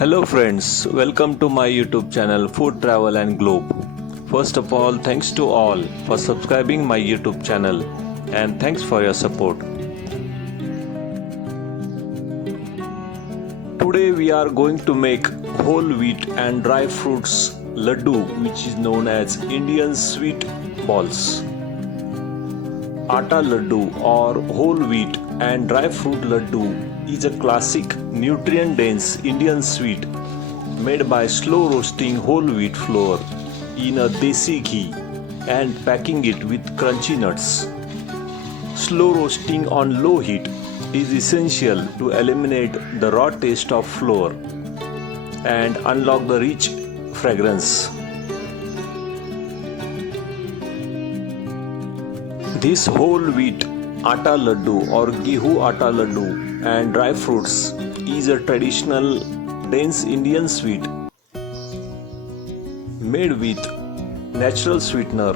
Hello friends, welcome to my YouTube channel Food Travel and Globe. First of all, thanks to all for subscribing my YouTube channel and thanks for your support. Today we are going to make whole wheat and dry fruits Laddu, which is known as Indian sweet balls. Atta Laddu or whole wheat and dry fruit Laddu is a classic nutrient-dense Indian sweet made by slow roasting whole wheat flour in a desi ghee and packing it with crunchy nuts. Slow roasting on low heat is essential to eliminate the raw taste of flour and unlock the rich fragrance. This whole wheat atta laddu or gehu atta laddu and dry fruits is a traditional dense Indian sweet made with natural sweetener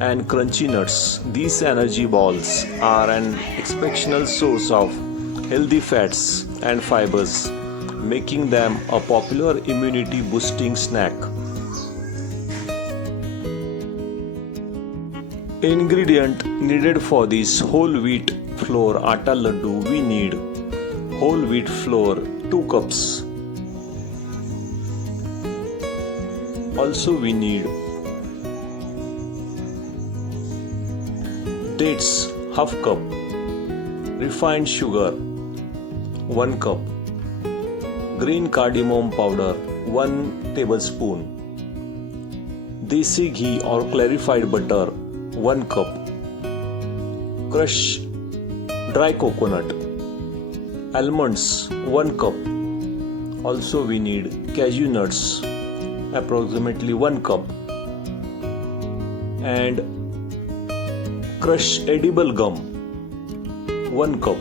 and crunchy nuts. These energy balls are an exceptional source of healthy fats and fibers, making them a popular immunity boosting snack. Ingredient needed for this whole wheat flour atta laddu: we need whole wheat flour 2 cups. Also we need dates half cup, refined sugar 1 cup, green cardamom powder 1 tablespoon, desi ghee or clarified butter 1 cup, crushed dry coconut, almonds 1 cup. Also we need cashew nuts approximately 1 cup and crushed edible gum 1 cup.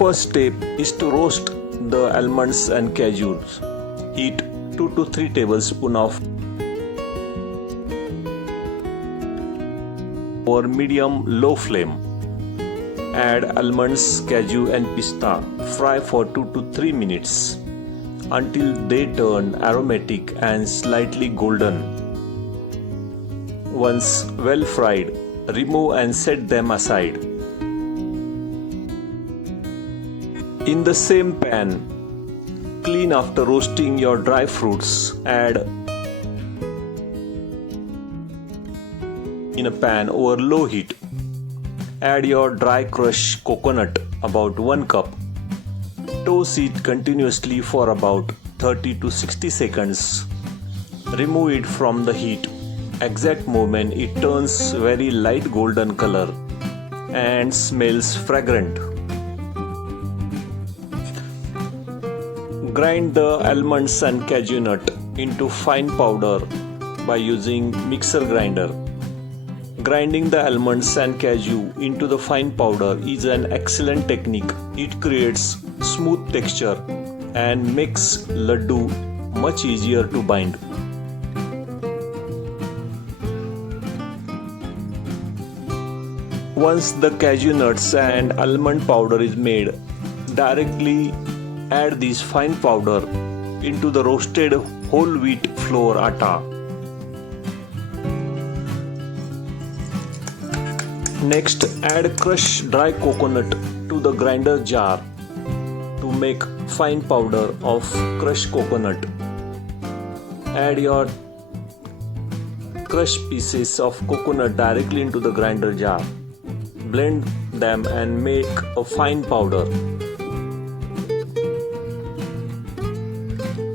First step is to roast the almonds and cashews. Heat 2 to 3 tablespoons of over medium-low flame. Add almonds, cashew and pista. Fry for 2 to 3 minutes until they turn aromatic and slightly golden. Once well fried, remove and set them aside. In the same pan, clean after roasting your dry fruits. Add in a pan over low heat. Add your dry crushed coconut about 1 cup. Toast it continuously for about 30 to 60 seconds. Remove it from the heat. Exact moment it turns very light golden color and smells fragrant. Grind the almonds and cashew nut into fine powder by using mixer grinder. Grinding the almonds and cashew into the fine powder is an excellent technique. It creates smooth texture and makes laddu much easier to bind. Once the cashew nuts and almond powder is made, directly add this fine powder into the roasted whole wheat flour atta. Next, add crushed dry coconut to the grinder jar to make fine powder of crushed coconut. Add your crushed pieces of coconut directly into the grinder jar. Blend them and make a fine powder.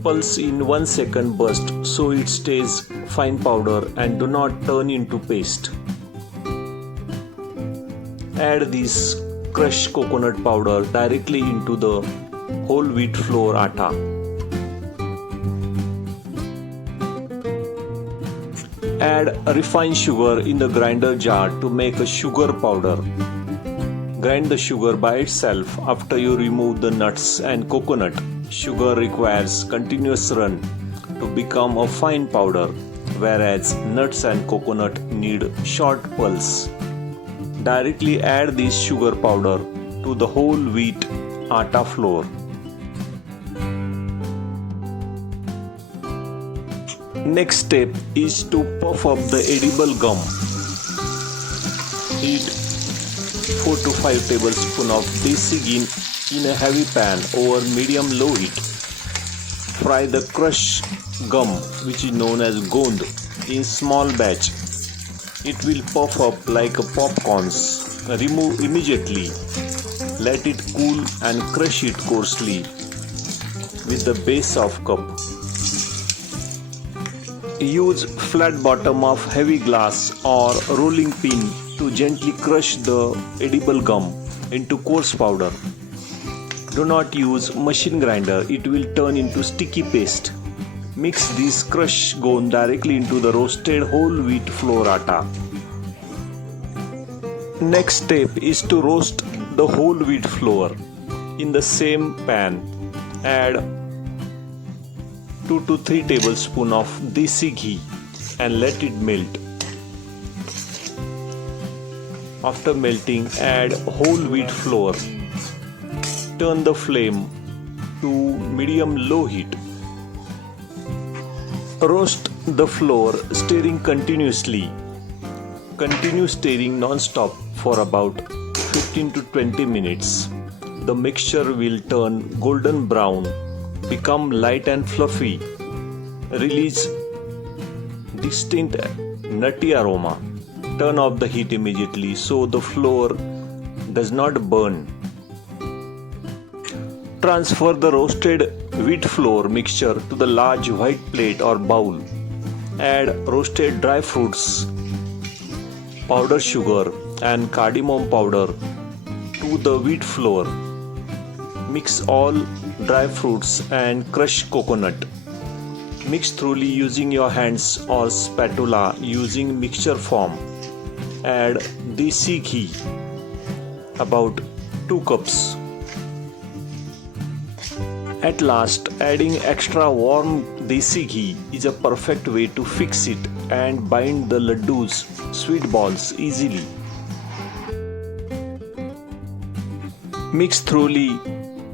Pulse in 1 second burst so it stays fine powder and do not turn into paste. Add this crushed coconut powder directly into the whole wheat flour atta. Add refined sugar in the grinder jar to make a sugar powder. Grind the sugar by itself after you remove the nuts and coconut. Sugar requires continuous run to become a fine powder, whereas nuts and coconut need short pulse. Directly add this sugar powder to the whole wheat atta flour. Next step is to puff up the edible gum. Heat 4 to 5 tablespoons of desi ghee in a heavy pan over medium-low heat. Fry the crushed gum, which is known as gond, in small batch. It will puff up like a popcorns. Remove immediately. Let it cool and crush it coarsely with the base of cup. Use flat bottom of heavy glass or rolling pin to gently crush the edible gum into coarse powder. Do not use machine grinder, it will turn into sticky paste. Mix this crushed gond directly into the roasted whole wheat flour atta. Next step is to roast the whole wheat flour. In the same pan, add 2 to 3 tablespoons of desi ghee and let it melt. After melting, add whole wheat flour. Turn the flame to medium-low heat. Roast the flour, stirring continuously. Continue stirring non-stop for about 15 to 20 minutes. The mixture will turn golden brown, become light and fluffy, release distinct nutty aroma. Turn off the heat immediately so the flour does not burn. Transfer the roasted wheat flour mixture to the large white plate or bowl. Add roasted dry fruits, powdered sugar and cardamom powder to the wheat flour. Mix all dry fruits and crushed coconut. Mix thoroughly using your hands or spatula using mixture form. Add desi ghee, about 2 cups. At last, adding extra warm desi ghee is a perfect way to fix it and bind the laddus, sweet balls, easily. Mix thoroughly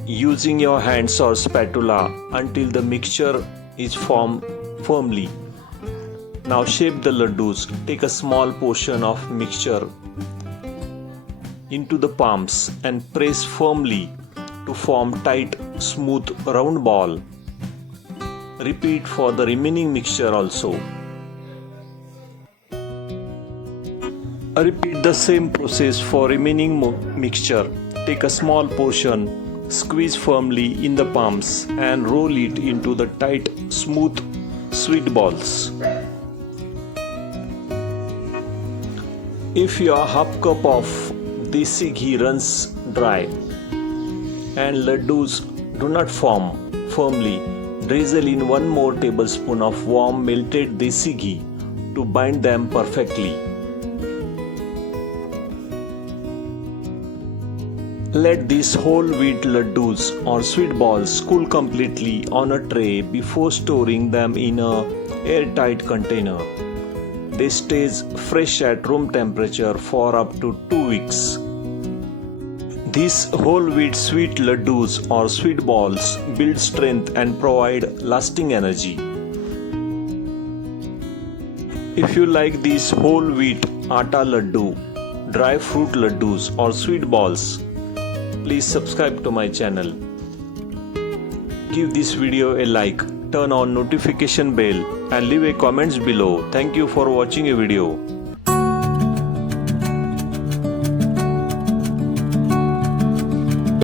using your hands or spatula until the mixture is formed firmly. Now shape the laddus. Take a small portion of mixture into the palms and press firmly to form tight, smooth, round ball. Repeat for the remaining mixture also. Repeat the same process for remaining mixture. Take a small portion, squeeze firmly in the palms and roll it into the tight, smooth, sweet balls. If your half cup of desi ghee runs dry and laddus do not form firmly, drizzle in 1 more tablespoon of warm melted desi ghee to bind them perfectly. Let these whole wheat laddus or sweet balls cool completely on a tray before storing them in a airtight container. They stay fresh at room temperature for up to 2 weeks. These whole wheat sweet laddus or sweet balls build strength and provide lasting energy. If you like these whole wheat atta laddu, dry fruit laddus or sweet balls, please subscribe to my channel. Give this video a like, turn on notification bell and leave a comments below. Thank you for watching a video.